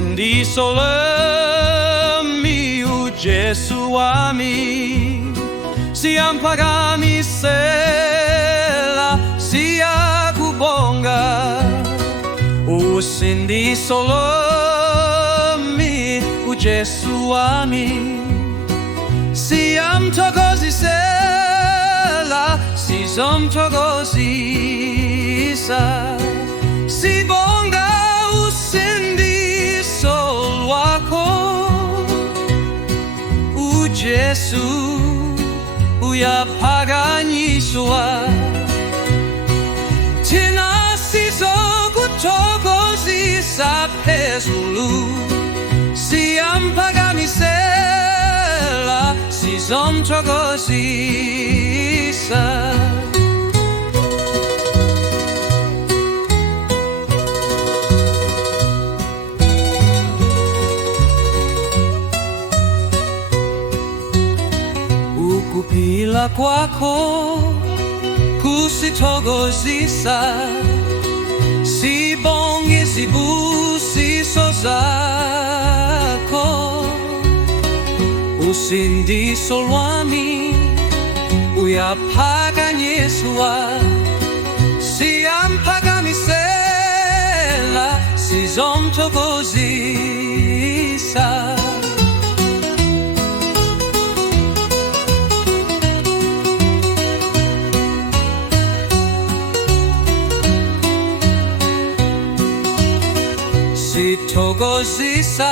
usindiso lami uJesu wami, siyampakamisela, siyakubonga. Usindiso lami uJesu wami, siyamthokozisela, sizomthokozisa. Sibonga usindiso lwakho uJesu, uyaphakanyiswa. Thina sizokuthokozisa phezulu, siyampakamisela, sizomthokozisa. Ukuphila kwakho kusithokozisa, sibonge izibusiso zakho. Usindiso lwami uyaphakanyiswa, siyampakamisela, sizomthokozisa. Sithokozisa